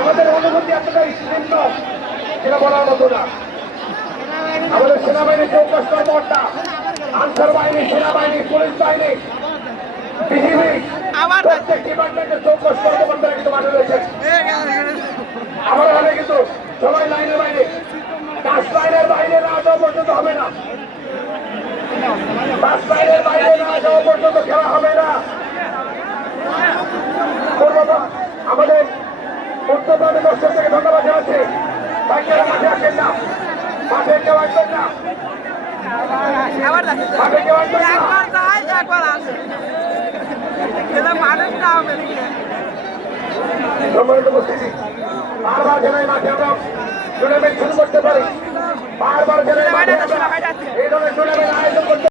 আমাদের অনুভূতি এতটাই শূন্য সেটা বলার মতো না। আমাদের সেনাবাহিনী 24 কর্মকর্তা, আনসার বাহিনী, সেনাবাহিনী, পুলিশ বাহিনী, বিজিবি, প্রত্যেক ডিপার্টমেন্টের 24 কর্মকর্তারা কিন্তু মাঠে রয়েছেন। আমরা হলে কিন্তু সবাই লাইনের বাইরে, কাজ লাইনের বাইরে না যাওয়া পর্যন্ত হবে না, কাজ লাইনের বাইরে না যাওয়া পর্যন্ত খেলা হবে না। আমাদের উত্তরবঙ্গের দর্শক থেকে ধন্যবাদ জানাচ্ছি। বাইকেরা মাঠে আসেন না, মাঠে কেউ আসবেন না, মাঠে কেউ আসবেন না। সম্মানিত উপস্থিতি, বারবার জেলায় মাঠে আমরা টুর্নামেন্ট শুরু করতে পারি, বারবার জেলায় মাঠে এই ধরনের টুর্নামেন্ট আয়োজন করতে